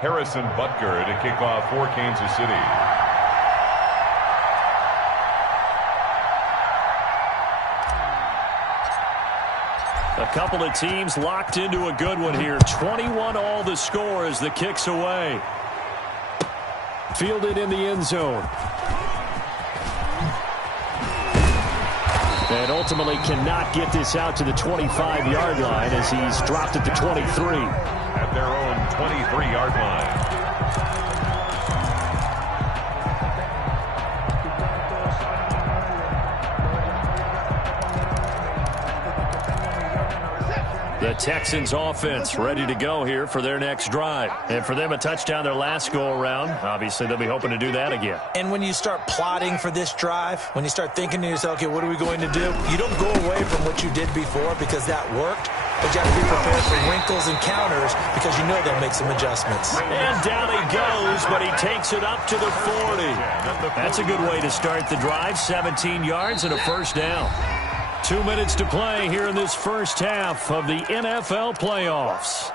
Harrison Butker to kick off for Kansas City. A couple of teams locked into a good one here. 21 all the score as the kick's away. Fielded in the end zone. And ultimately cannot get this out to the 25-yard line as he's dropped at the 23. At their own 23-yard line. The Texans offense ready to go here for their next drive. And for them, a touchdown their last go-around. Obviously, they'll be hoping to do that again. And when you start plotting for this drive, when you start thinking to yourself, okay, what are we going to do? You don't go away from what you did before because that worked. But you have to be prepared for wrinkles and counters because you know they'll make some adjustments. And down he goes, but he takes it up to the 40. That's a good way to start the drive. 17 yards and a first down. 2 minutes to play here in this first half of the NFL playoffs.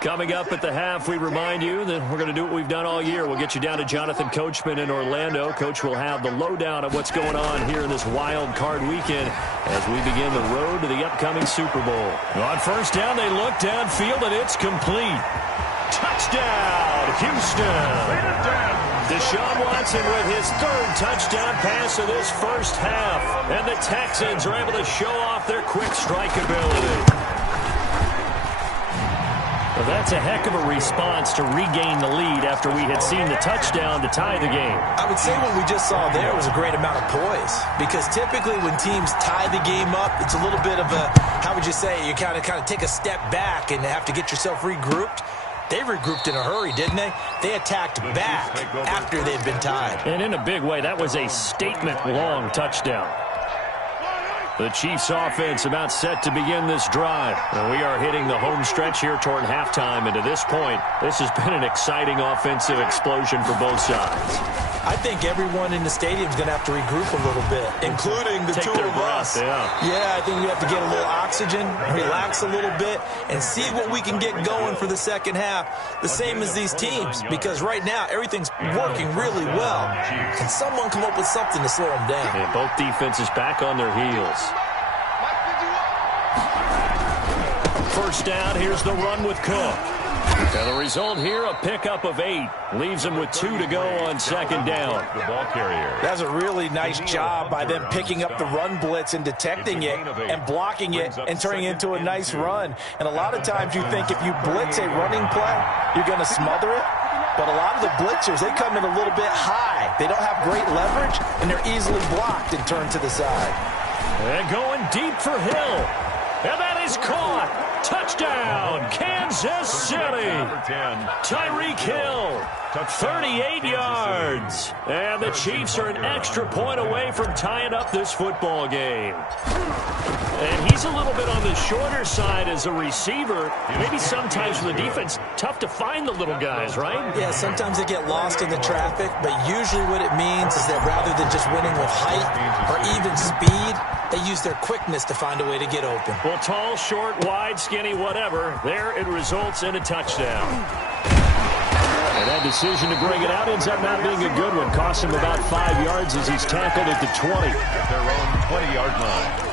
Coming up at the half, we remind you that we're going to do what we've done all year. We'll get you down to Jonathan Coachman in Orlando. Coach will have the lowdown of what's going on here in this wild card weekend as we begin the road to the upcoming Super Bowl. On first down, they look downfield, and it's complete. Touchdown, Houston! Deshaun Watson with his third touchdown pass of this first half. And the Texans are able to show off their quick strike ability. Well, that's a heck of a response to regain the lead after we had seen the touchdown to tie the game. I would say what we just saw there was a great amount of poise. Because typically when teams tie the game up, it's a little bit of a, how would you say, you kind of take a step back and have to get yourself regrouped. They regrouped in a hurry, didn't they? They attacked back after they'd been tied. And in a big way, that was a statement-long touchdown. The Chiefs offense about set to begin this drive. And we are hitting the home stretch here toward halftime. And to this point, this has been an exciting offensive explosion for both sides. I think everyone in the stadium is going to have to regroup a little bit, including the two of us. Yeah, I think we have to get a little oxygen, relax a little bit, and see what we can get going for the second half, the same as these teams, because right now everything's working really well. Can someone come up with something to slow them down? And both defenses back on their heels. First down, here's the run with Cook. And the result here, a pickup of 8. Leaves them with 2 to go on second down. The ball carrier. That's a really nice job by them picking up the run blitz and detecting it and blocking it and turning it into a nice run. And a lot of times you think if you blitz a running play, you're going to smother it. But a lot of the blitzers, they come in a little bit high. They don't have great leverage, and they're easily blocked and turned to the side. And going deep for Hill. And that is caught. Touchdown, Kansas City. Tyreek Hill, 38 yards. And the Chiefs are an extra point away from tying up this football game. And he's a little bit on the shorter side as a receiver. Maybe sometimes for the defense, tough to find the little guys, right? Yeah, sometimes they get lost in the traffic, but usually what it means is that rather than just winning with height or even speed, they use their quickness to find a way to get open. Well, tall, short, wide, skinny, whatever, there it results in a touchdown. And that decision to bring it out ends up not being a good one. Costs him about 5 yards as he's tackled at the 20. At their own 20-yard line.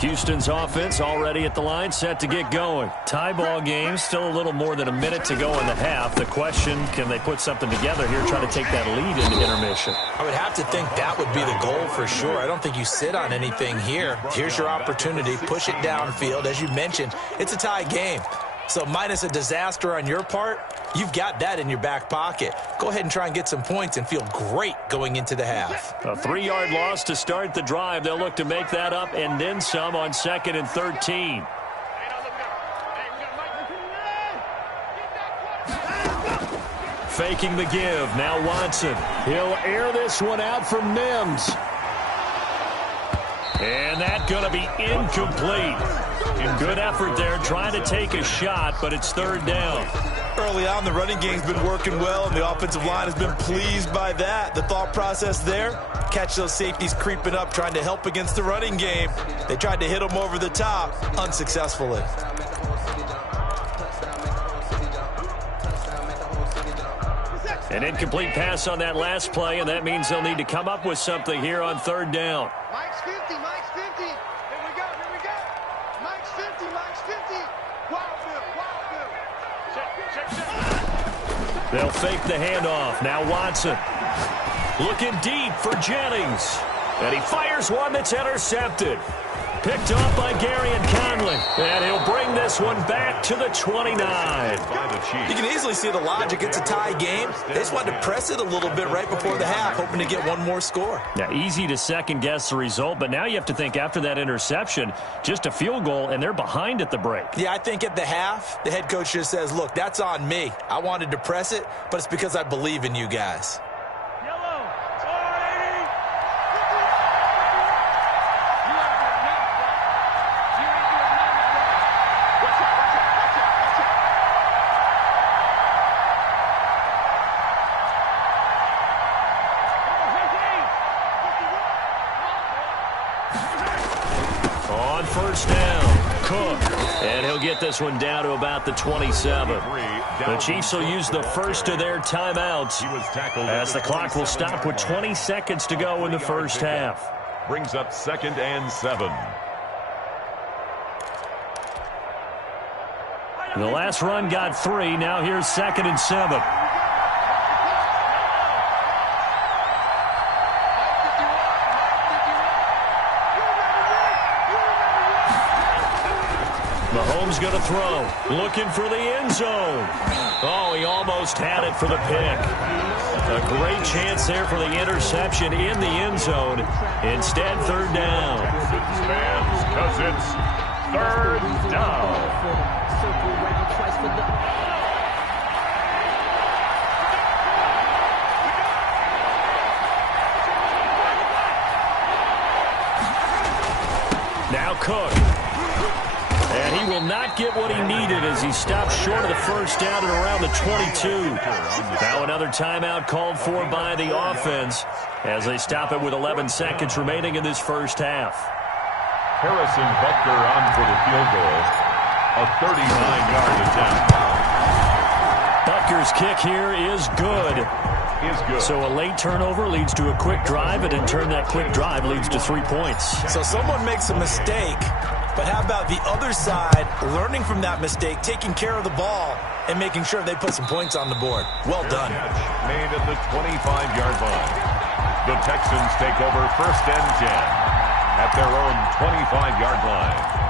Houston's offense already at the line, set to get going. Tie ball game, still a little more than a minute to go in the half. The question, can they put something together here, try to take that lead into intermission? I would have to think that would be the goal for sure. I don't think you sit on anything here. Here's your opportunity. Push it downfield. As you mentioned, it's a tie game. So minus a disaster on your part, you've got that in your back pocket. Go ahead and try and get some points and feel great going into the half. A 3-yard loss to start the drive. They'll look to make that up and then some on 2nd and 13. Faking the give. Now Watson. He'll air this one out for Mims. And that's going to be incomplete. Good effort there, trying to take a shot, but it's third down. Early on, the running game's been working well, and the offensive line has been pleased by that. The thought process there, catch those safeties creeping up, trying to help against the running game. They tried to hit them over the top, unsuccessfully. An incomplete pass on that last play, and that means they'll need to come up with something here on third down. Mike's 50, Mike's 50. Here we go, here we go. Mike's 50, Mike's 50. Wild Bill, Wild Bill. Check. They'll fake the handoff. Now Watson looking deep for Jennings. And he fires one that's intercepted. Picked off by Gary and Conley. And he'll bring this one back to the 29. You can easily see the logic. It's a tie game. They just wanted to press it a little bit right before the half, hoping to get one more score. Now, easy to second-guess the result, but now you have to think after that interception, just a field goal, and they're behind at the break. Yeah, I think at the half, the head coach just says, look, that's on me. I wanted to press it, but it's because I believe in you guys. First down, Cook, and he'll get this one down to about the 27. The Chiefs will use the first of their timeouts as the clock will stop with 20 seconds to go in the first half. Brings up 2nd and 7. The last run got 3. Now here's 2nd and 7. Mahomes going to throw, looking for the end zone. Oh, he almost had it for the pick. A great chance there for the interception in the end zone. Instead, third down. Stands because it's third down. Now Cook. And he will not get what he needed as he stops short of the first down at around the 22. Now another timeout called for by the offense as they stop it with 11 seconds remaining in this first half. Harrison Butker on for the field goal. A 39-yard attempt. Butker's kick here is good. So a late turnover leads to a quick drive, and in turn that quick drive leads to 3 points. So someone makes a mistake, but how about the other side learning from that mistake, taking care of the ball, and making sure they put some points on the board? Well done. Made at the 25-yard line. The Texans take over 1st and 10 at their own 25-yard line.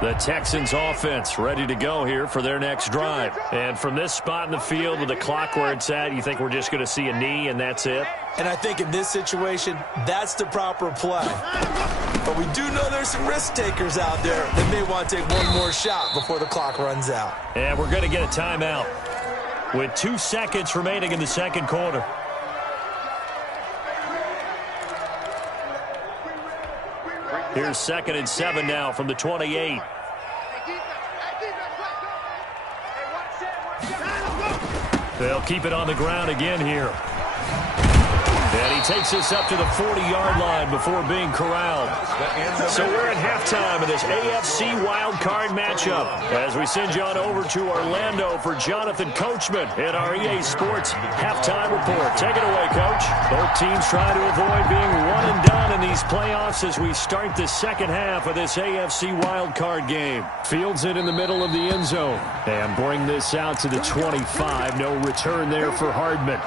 The Texans offense ready to go here for their next drive. And from this spot in the field with the clock where it's at, you think we're just going to see a knee and that's it? And I think in this situation, that's the proper play. But we do know there's some risk takers out there that may want to take one more shot before the clock runs out. And we're going to get a timeout with 2 seconds remaining in the second quarter. Here's 2nd and 7 now from the 28. They'll keep it on the ground again here. And he takes us up to the 40-yard line before being corralled. So we're at halftime of this AFC wildcard matchup as we send you on over to Orlando for Jonathan Coachman in our EA Sports halftime report. Take it away, Coach. Both teams trying to avoid being one and done in these playoffs as we start the second half of this AFC wildcard game. Fields it in the middle of the end zone and bring this out to the 25. No return there for Hardman.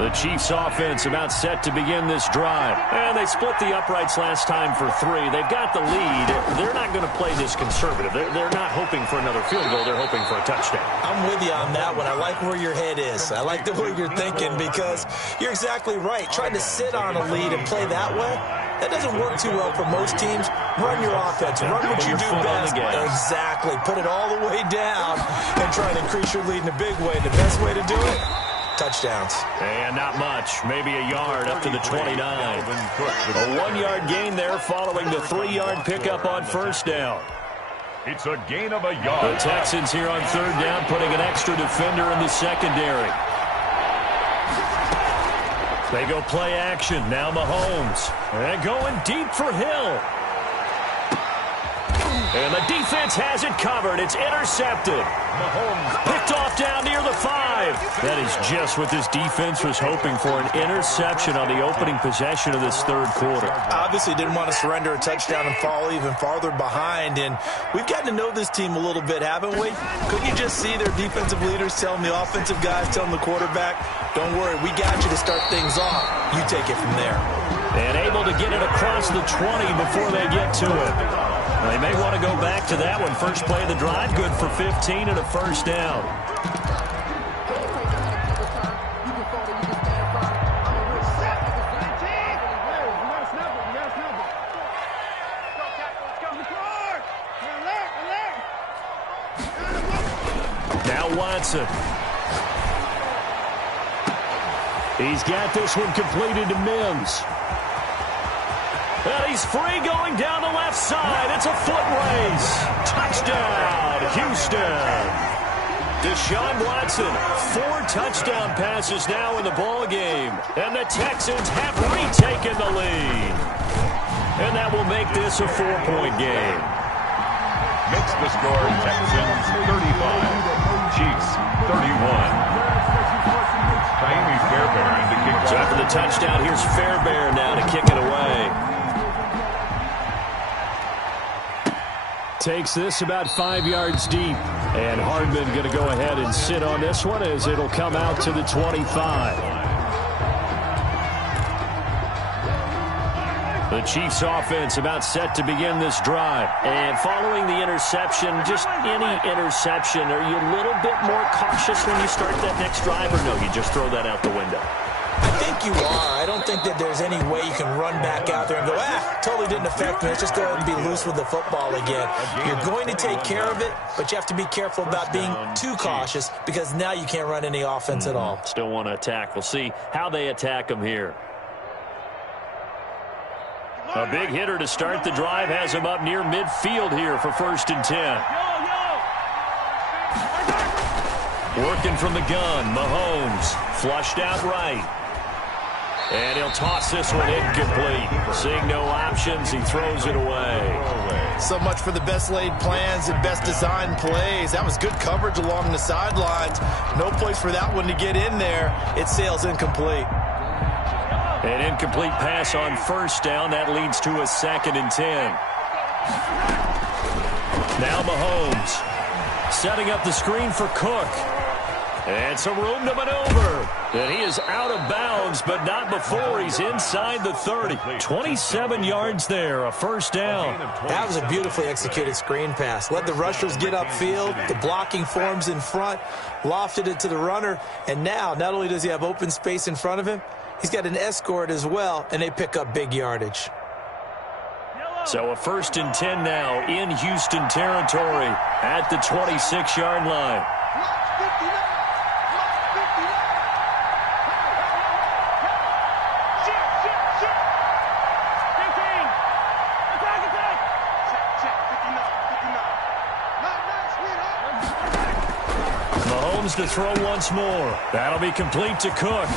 The Chiefs offense about set to begin this drive. And they split the uprights last time for 3. They've got the lead. They're not going to play this conservative. They're not hoping for another field goal. They're hoping for a touchdown. I'm with you on that one. I like where your head is. I like the way you're thinking because you're exactly right. Trying to sit on a lead and play that way, that doesn't work too well for most teams, Run your offense. Run what you do best. Exactly. Put it all the way down and try to increase your lead in a big way. The best way to do it, touchdowns. And not much. Maybe a yard up to the 29. A 1-yard gain there following the 3-yard pickup on first down. It's a gain of a yard. The Texans here on third down putting an extra defender in the secondary. They go play action. Now Mahomes. And going deep for Hill. And the defense has it covered. It's intercepted. Mahomes picked off down near the 5. That is just what this defense was hoping for, an interception on the opening possession of this third quarter. Obviously didn't want to surrender a touchdown and fall even farther behind. And we've gotten to know this team a little bit, haven't we? Couldn't you just see their defensive leaders telling the offensive guys, telling the quarterback, don't worry, we got you to start things off. You take it from there. And able to get it across the 20 before they get to it. They may want to go back to that one. First play of the drive, good for 15 and a first down. Now Watson. He's got this one completed to Mims. And he's free going down the left side. It's a foot race. Touchdown, Houston. Deshaun Watson, 4 touchdown passes now in the ball game. And the Texans have retaken the lead. And that will make this a 4-point game. Makes the score Texans 35, Chiefs 31. Fairbairn to kick so after the touchdown, here's Fairbairn now to kick it away. Takes this about 5 yards deep. And Hardman going to go ahead and sit on this one as it'll come out to the 25. The Chiefs offense about set to begin this drive. And following the interception, just any interception, are you a little bit more cautious when you start that next drive, or no, you just throw that out the window? I think you are. I don't think that there's any way you can run back out there and go, totally didn't affect me. Let's just go ahead and be loose with the football again. You're going to take care of it, but you have to be careful about being too cautious because now you can't run any offense at all. Still want to attack. We'll see how they attack them here. A big hitter to start the drive has him up near midfield here for 1st and 10. Working from the gun, Mahomes flushed out right. And he'll toss this one incomplete. Seeing no options, he throws it away. So much for the best laid plans and best designed plays. That was good coverage along the sidelines. No place for that one to get in there. It sails incomplete. An incomplete pass on first down. That leads to a 2nd and 10. Now Mahomes setting up the screen for Cook. And some room to maneuver. And he is out of bounds, but not before he's inside the 30. 27 yards there, a first down. That was a beautifully executed screen pass. Let the rushers get upfield. The blocking forms in front. Lofted it to the runner. And now, not only does he have open space in front of him, he's got an escort as well, and they pick up big yardage. So a 1st and 10 now in Houston territory at the 26-yard line. Mahomes to throw once more. That'll be complete to Cook.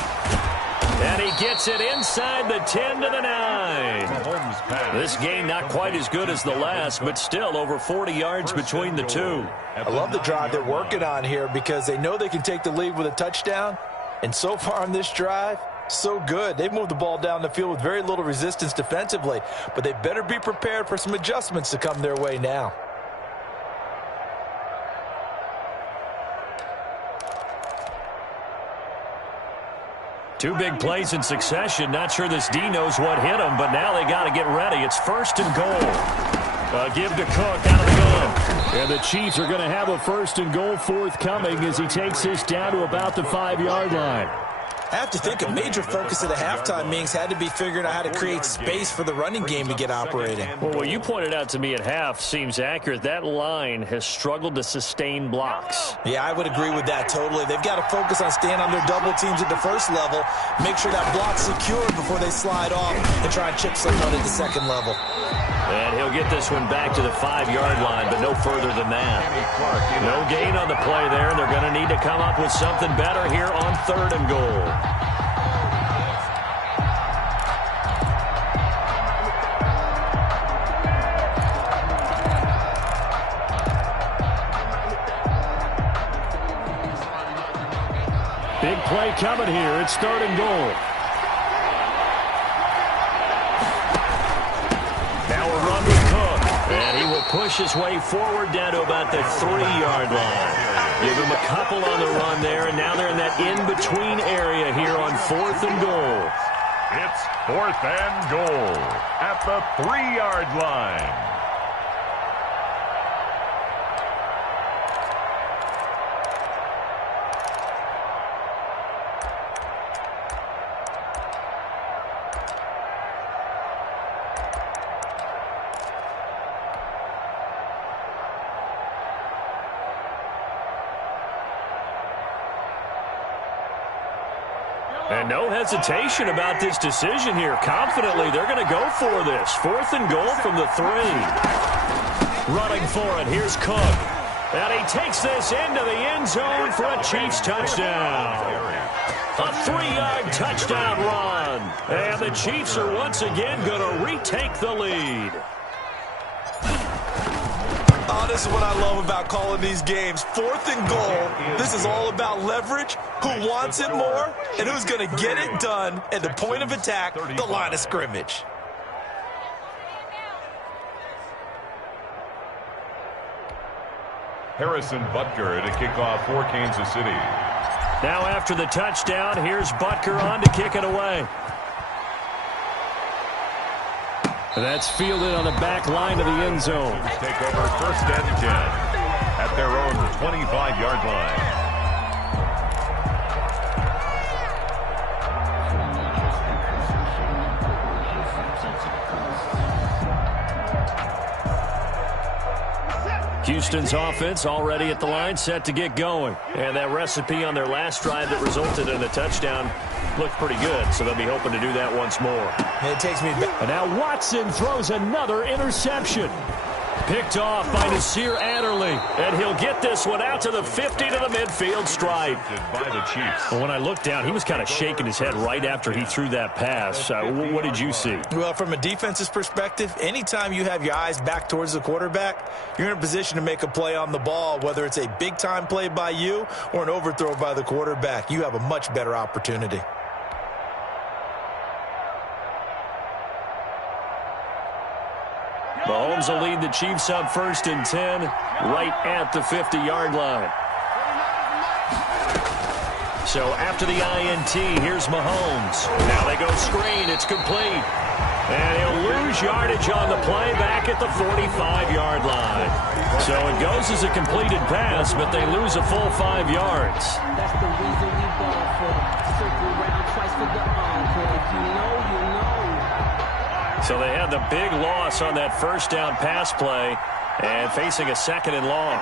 And he gets it inside the 10 to the 9. This game not quite as good as the last, but still over 40 yards between the two. I love the drive they're working on here because they know they can take the lead with a touchdown. And so far on this drive, so good. They've moved the ball down the field with very little resistance defensively. But they better be prepared for some adjustments to come their way now. Two big plays in succession. Not sure this D knows what hit him, but now they got to get ready. It's 1st and goal. Give to Cook out of the gun. And the Chiefs are going to have a 1st and goal forthcoming as he takes this down to about the 5-yard line. I have to think a major focus of the halftime meetings had to be figuring out how to create space for the running game to get operating. Well, what you pointed out to me at half seems accurate. That line has struggled to sustain blocks. Yeah, I would agree with that totally. They've got to focus on staying on their double teams at the first level, make sure that block's secured before they slide off and try and chip someone at the second level. And he'll get this one back to the 5-yard line, but no further than that. No gain on the play there, and they're going to need to come up with something better here on 3rd and goal. Big play coming here. It's 3rd and goal. Now a run with Cook. And he will push his way forward down to about the 3-yard line. Give him a couple on the run there, and now they're in that in-between area here on 4th and goal. It's 4th and goal at the 3-yard line. And no hesitation about this decision here. Confidently, they're going to go for this. 4th and goal from the 3. Running for it, here's Cook. And he takes this into the end zone for a Chiefs touchdown. A 3-yard touchdown run. And the Chiefs are once again going to retake the lead. Oh, this is what I love about calling these games. 4th and goal. This is all about leverage, who wants it more, and who's going to get it done at the point of attack, the line of scrimmage. Harrison Butker to kick off for Kansas City. Now after the touchdown, here's Butker on to kick it away. That's fielded on the back line of the end zone. Take over 1st and 10 at their own 25-yard line. Houston's offense already at the line, set to get going. And that recipe on their last drive that resulted in a touchdown looked pretty good, so they'll be hoping to do that once more. It takes me back. And now Watson throws another interception. Picked off by Nasir Adderley. And he'll get this one out to the 50 to the midfield stripe. By the Chiefs. Well, when I looked down, he was kind of shaking his head right after he threw that pass. What did you see? Well, from a defense's perspective, anytime you have your eyes back towards the quarterback, you're in a position to make a play on the ball, whether it's a big-time play by you or an overthrow by the quarterback. You have a much better opportunity. Mahomes will lead the Chiefs up 1st and 10 right at the 50-yard line. So after the INT, here's Mahomes. Now they go screen. It's complete. And he'll lose yardage on the play back at the 45-yard line. So it goes as a completed pass, but they lose a full 5 yards. That's the reason we ball for. Circle around twice for the encore. If you know, you know. So they had the big loss on that 1st down pass play and facing a 2nd and long.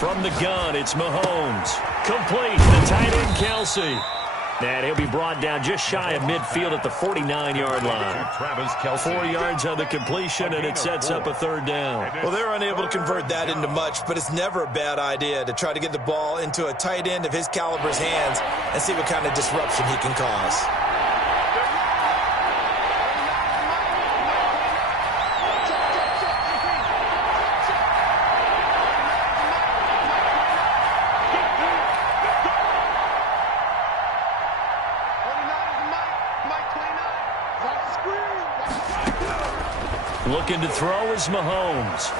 From the gun, it's Mahomes. Complete to tight end Kelsey. And he'll be brought down just shy of midfield at the 49-yard line. 4 yards on the completion, and it sets up a 3rd down. Well, they're unable to convert that into much, but it's never a bad idea to try to get the ball into a tight end of his caliber's hands and see what kind of disruption he can cause. Looking to throw is Mahomes.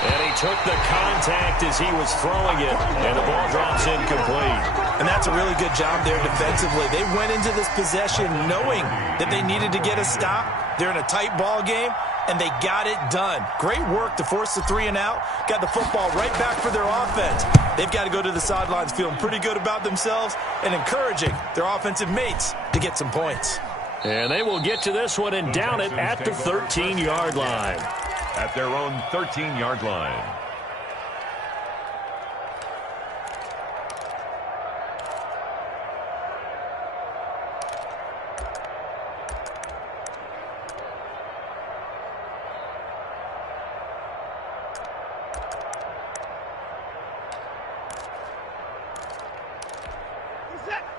And he took the contact as he was throwing it, and the ball drops incomplete. And that's a really good job there defensively. They went into this possession knowing that they needed to get a stop. They're in a tight ball game, and they got it done. Great work to force the 3 and out. Got the football right back for their offense. They've got to go to the sidelines feeling pretty good about themselves and encouraging their offensive mates to get some points. And they will get to this one and down it at the 13-yard line. At their own 13-yard line.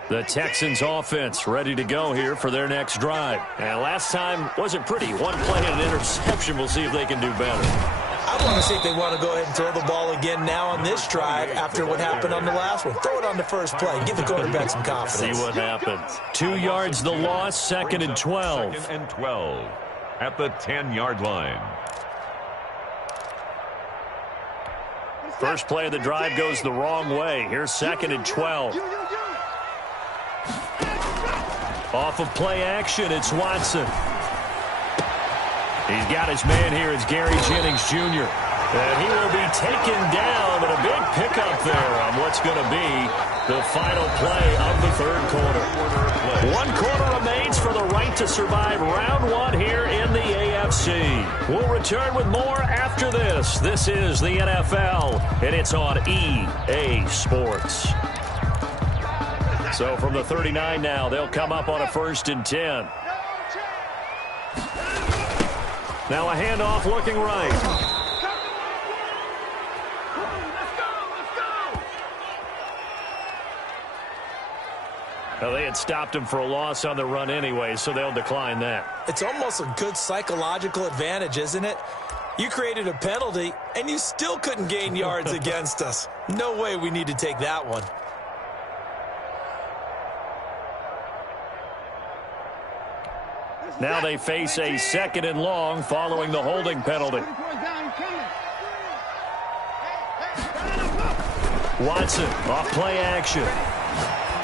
The Texans offense ready to go here for their next drive. And last time wasn't pretty. One play and an interception. We'll see if they can do better. I want to see if they want to go ahead and throw the ball again now on this drive after what happened on the last one. Throw it on the first play. Give the quarterback some confidence. See what happens. 2 yards the loss, 2nd and 12. 2nd and 12 at the 10-yard line. First play of the drive goes the wrong way. Here's 2nd and 12. Off of play action, it's Watson. He's got his man here. It's Gary Jennings Jr. And he will be taken down, but a big pickup there on what's going to be the final play of the 3rd quarter. 1 quarter remains for the right to survive round 1 here in the AFC. We'll return with more after this. This is the NFL, and it's on EA Sports. So from the 39 now, they'll come up on a 1st and 10. Now a handoff looking right. Well, they had stopped him for a loss on the run anyway, so they'll decline that. It's almost a good psychological advantage, isn't it? You created a penalty, and you still couldn't gain yards against us. No way we need to take that one. Now they face a 2nd and long following the holding penalty. Watson off play action.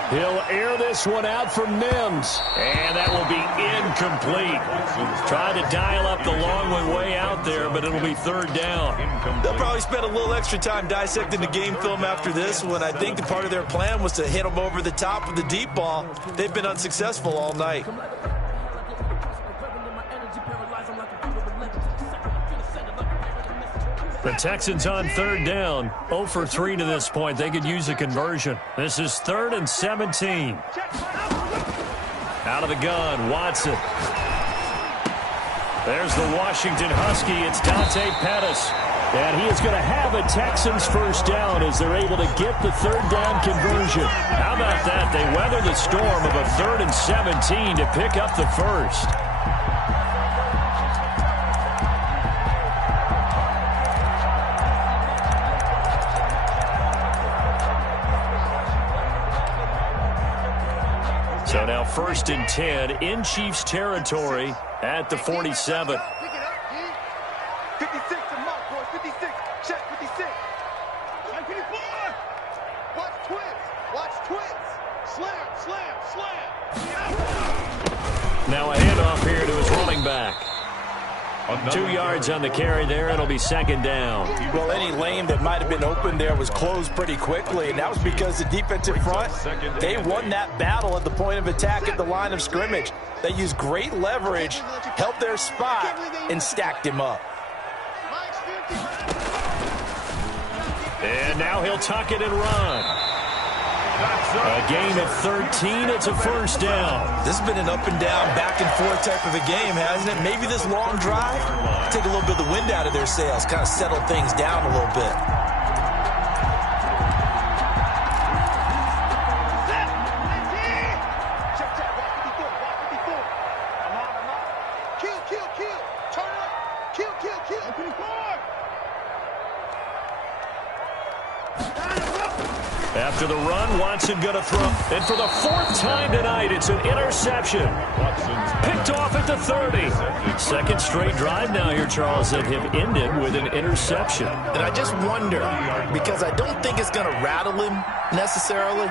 He'll air this one out for Mims. And that will be incomplete. Trying to dial up the long one way out there, but it'll be 3rd down. They'll probably spend a little extra time dissecting the game film after this one. I think the part of their plan was to hit them over the top with the deep ball. They've been unsuccessful all night. The Texans on 3rd down. 0 for 3 to this point. They could use a conversion. This is 3rd and 17. Out of the gun, Watson. There's the Washington Husky. It's Dante Pettis. And he is going to have a Texans 1st down as they're able to get the 3rd down conversion. How about that? They weather the storm of a 3rd and 17 to pick up the 1st. So now 1st and 10 in Chiefs territory at the 47. 56 to mark, boys. 56. Check 56. 54. Watch twins. Watch twins. Slam, slam, slam. Now a handoff here to his running back. 2 yards on the carry there. It'll be 2nd down. Well, any lane that might have been open there was closed pretty quickly, and that was because the defensive front, they won that battle at the point of attack at the line of scrimmage. They used great leverage, helped their spot, and stacked him up. And now he'll tuck it and run. A gain of 13. It's a 1st down. This has been an up and down, back and forth type of a game, hasn't it? Maybe this long drive, take a little bit of the wind out of their sails, kind of settle things down a little bit. After the run, Watson going to throw. And for the fourth time tonight, it's an interception. Picked off at the 30. Second straight drive now here, Charles, that have ended with an interception. And I just wonder, because I don't think it's going to rattle him necessarily,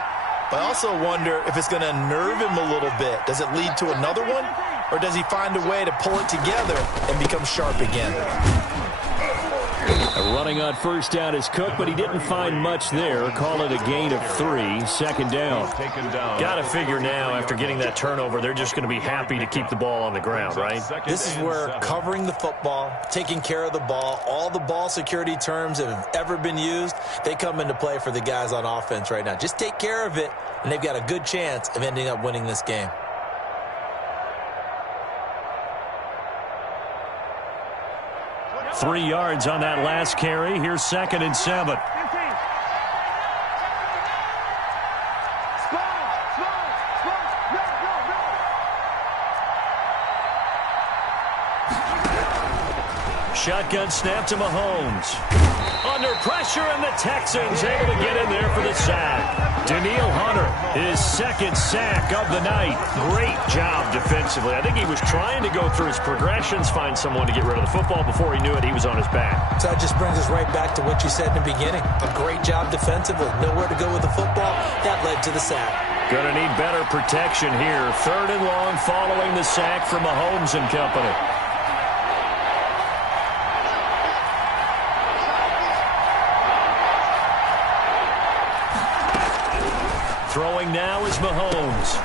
but I also wonder if it's going to unnerve him a little bit. Does it lead to another one? Or does he find a way to pull it together and become sharp again? Running on first down is Cook, but he didn't find much there. Call it a gain of 3. Second down. Got to figure now, after getting that turnover, they're just going to be happy to keep the ball on the ground, right? This is where covering the football, taking care of the ball, all the ball security terms that have ever been used, they come into play for the guys on offense right now. Just take care of it, and they've got a good chance of ending up winning this game. Three yards on that last carry. Here's 2nd and 7. Shotgun snap to Mahomes. Under pressure, and the Texans able to get in there for the sack. Danielle Hunter, his 2nd sack of the night. Great job defensively. I think he was trying to go through his progressions, find someone to get rid of the football. Before he knew it, he was on his back. So that just brings us right back to what you said in the beginning. A great job defensively. Nowhere to go with the football. That led to the sack. Going to need better protection here. 3rd and long following the sack from Mahomes and company. Throwing now is Mahomes.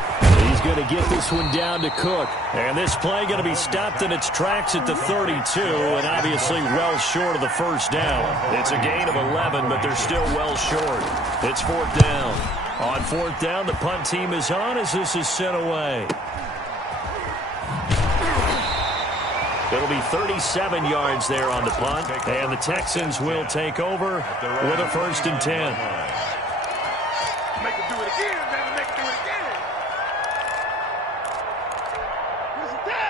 He's going to get this one down to Cook. And this play going to be stopped in its tracks at the 32, and obviously well short of the first down. It's a gain of 11, but they're still well short. It's 4th down. On 4th down, the punt team is on as this is sent away. It'll be 37 yards there on the punt, and the Texans will take over with a 1st and 10.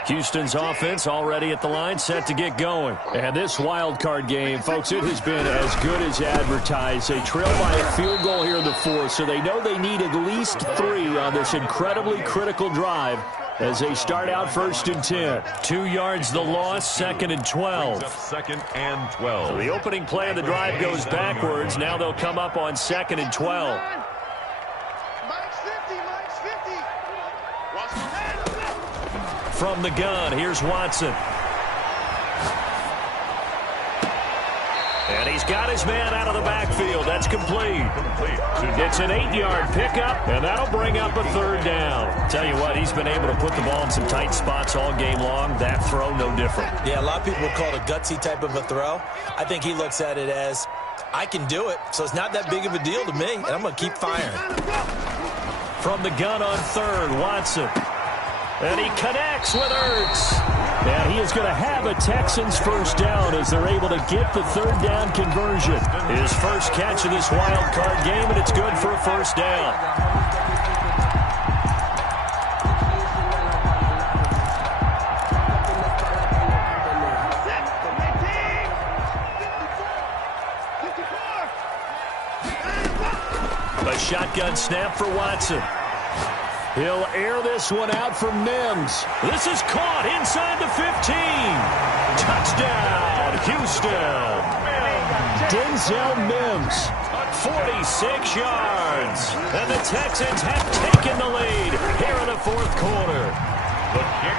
Houston's offense already at the line, set to get going. And this wild card game, folks, it has been as good as advertised. They trail by a field goal here in the 4th, so they know they need at least 3 on this incredibly critical drive as they start out 1st and 10. 2 yards the loss, 2nd and 12. 2nd and 12. So the opening play of the drive goes backwards. Now they'll come up on 2nd and 12. From the gun, here's Watson. And he's got his man out of the backfield. That's complete. It's an 8-yard pickup, and that'll bring up a 3rd down. Tell you what, he's been able to put the ball in some tight spots all game long. That throw, no different. Yeah, a lot of people would call it a gutsy type of a throw. I think he looks at it as, I can do it, so it's not that big of a deal to me, and I'm going to keep firing. From the gun on 3rd, Watson. And he connects with Ertz. And he is going to have a Texans 1st down as they're able to get the 3rd down conversion. His first catch of this wild card game, and it's good for a 1st down. A shotgun snap for Watson. He'll air this one out for Mims. This is caught inside the 15. Touchdown, Houston. Denzel Mims, 46 yards. And the Texans have taken the lead here in the 4th quarter.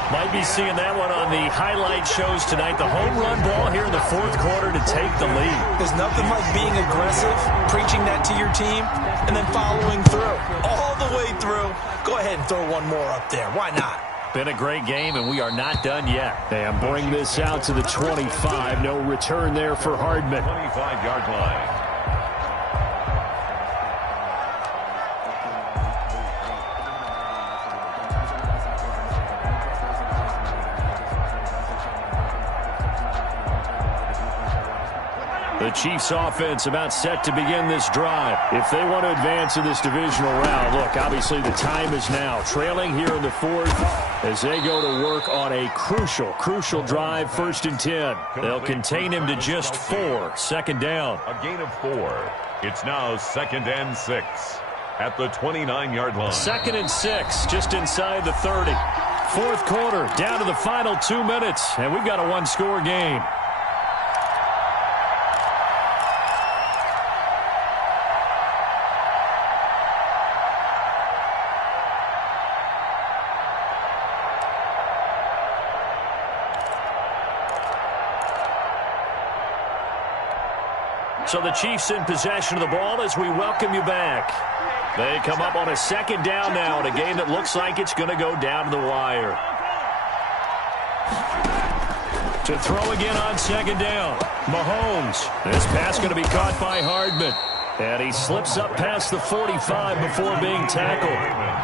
Might be seeing that one on the highlight shows tonight. The home run ball here in the 4th quarter to take the lead. There's nothing like being aggressive, preaching that to your team, and then following through. All the way through. Go ahead and throw one more up there. Why not? Been a great game, and we are not done yet. And bring this out to the 25. No return there for Hardman. 25-yard line. The Chiefs offense about set to begin this drive. If they want to advance in this divisional round, look, obviously the time is now. Trailing here in the 4th as they go to work on a crucial drive, 1st and 10. They'll contain him to just 4, 2nd down. A gain of 4. It's now 2nd and 6 at the 29-yard line. 2nd and 6, just inside the 30. Fourth quarter, down to the final 2 minutes, and we've got a one-score game. So the Chiefs in possession of the ball as we welcome you back. They come up on a 2nd down now in a game that looks like it's going to go down to the wire. To throw again on 2nd down. Mahomes. This pass going to be caught by Hardman. And he slips up past the 45 before being tackled.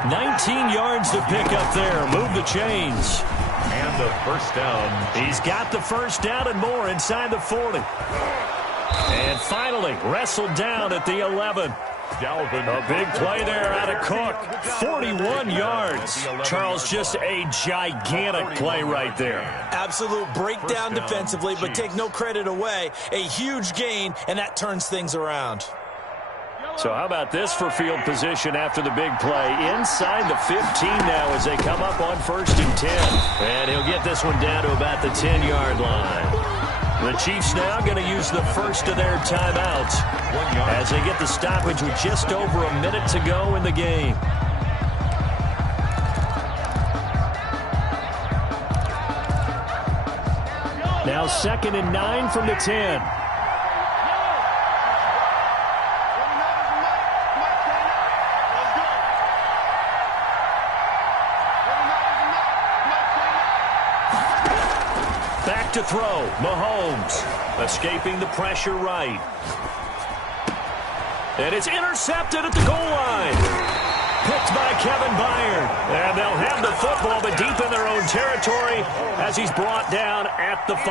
19 yards to pick up there. Move the chains. And the first down. He's got the first down and more inside the 40. And finally, wrestled down at the 11. Dalvin. A big play there out of Cook. 41 yards. Charles, just a gigantic play right there. Absolute breakdown defensively, but take no credit away. A huge gain, and that turns things around. So how about this for field position after the big play? Inside the 15 now as they come up on 1st and 10. And he'll get this one down to about the 10-yard line. The Chiefs now going to use the first of their timeouts as they get the stoppage with just over a minute to go in the game. Now 2nd and 9 from the 10. Back to throw. Mahomes escaping the pressure right. And it's intercepted at the goal line. Picked by Kevin Byard. And they'll have the football, but deep in their own territory as he's brought down at the 5.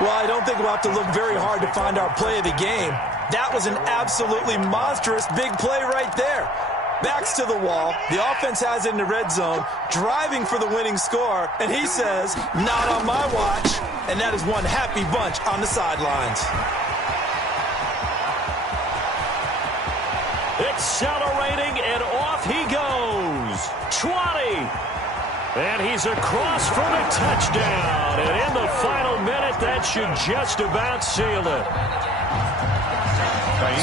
Well, I don't think we'll have to look very hard to find our play of the game. That was an absolutely monstrous big play right there. Backs to the wall. The offense has it in the red zone, driving for the winning score, and he says, not on my watch. And that is one happy bunch on the sidelines. Accelerating, and off he goes. 20. And he's across for the touchdown. And in the final minute, that should just about seal it.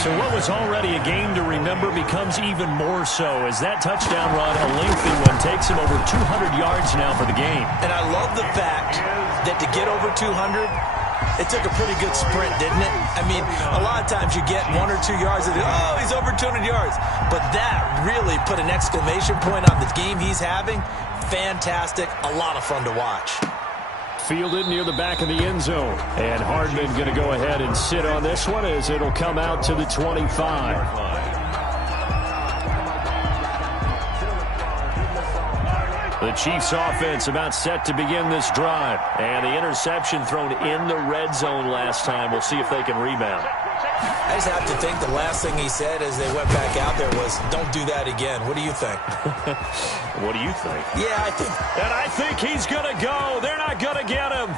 So what was already a game to remember becomes even more so as that touchdown run, a lengthy one, takes him over 200 yards now for the game. And I love the fact that to get over 200, it took a pretty good sprint, didn't it? I mean, a lot of times you get 1 or 2 yards and, oh, he's over 200 yards. But that really put an exclamation point on the game he's having. Fantastic. A lot of fun to watch. Fielded near the back of the end zone. And Hardman going to go ahead and sit on this one as it'll come out to the 25. The Chiefs offense about set to begin this drive. And the interception thrown in the red zone last time. We'll see if they can rebound. I just have to think the last thing he said as they went back out there was, don't do that again. What do you think? What do you think? Yeah, I think. And I think he's going to go. They're not going to get him.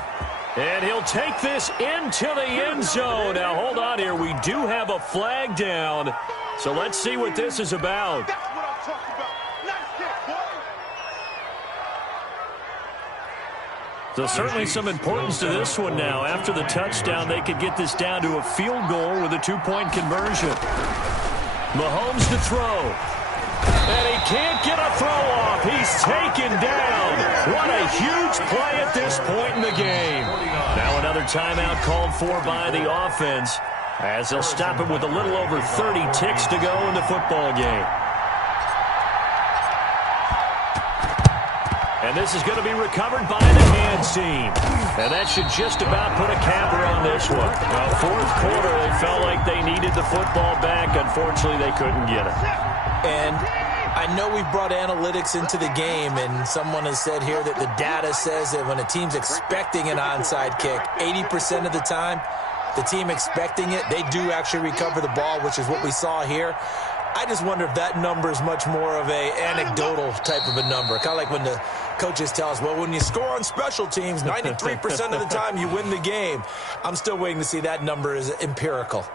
And he'll take this into the end zone. Now, hold on here. We do have a flag down. So let's see what this is about. That's what I'm talking about. Nice kick, boy. So certainly some importance to this one now. After the touchdown, they could get this down to a field goal with a 2-point conversion. Mahomes to throw. And he can't get a throw off. He's taken down. What a huge play at this point in the game. Now another timeout called for by the offense as they'll stop it with a little over 30 ticks to go in the football game. And this is going to be recovered by the hands team. And that should just about put a capper on this one. Well, fourth quarter, they felt like they needed the football back. Unfortunately, they couldn't get it. And I know we've brought analytics into the game, and someone has said here that the data says that when a team's expecting an onside kick, 80% of the time, the team expecting it, they do actually recover the ball, which is what we saw here. I just wonder if that number is much more of a anecdotal type of a number. Kind of like when the coaches tell us, well, when you score on special teams, 93% of the time you win the game. I'm still waiting to see that number is empirical.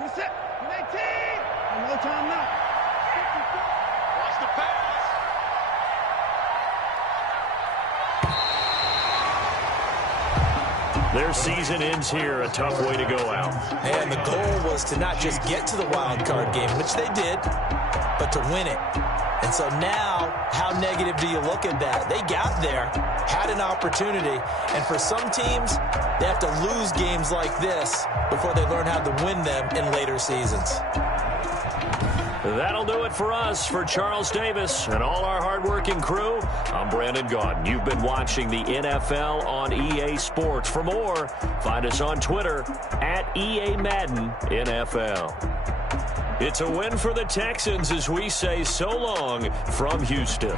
Reset. 18. No time now. Watch the pass. Their season ends here. A tough way to go out. And the goal was to not just get to the wild card game, which they did, but to win it. And so now, how negative do you look at that? They got there, had an opportunity, and for some teams, they have to lose games like this before they learn how to win them in later seasons. That'll do it for us. For Charles Davis and all our hardworking crew, I'm Brandon Gaudin. You've been watching the NFL on EA Sports. For more, find us on Twitter at EA Madden NFL. It's a win for the Texans as we say so long from Houston.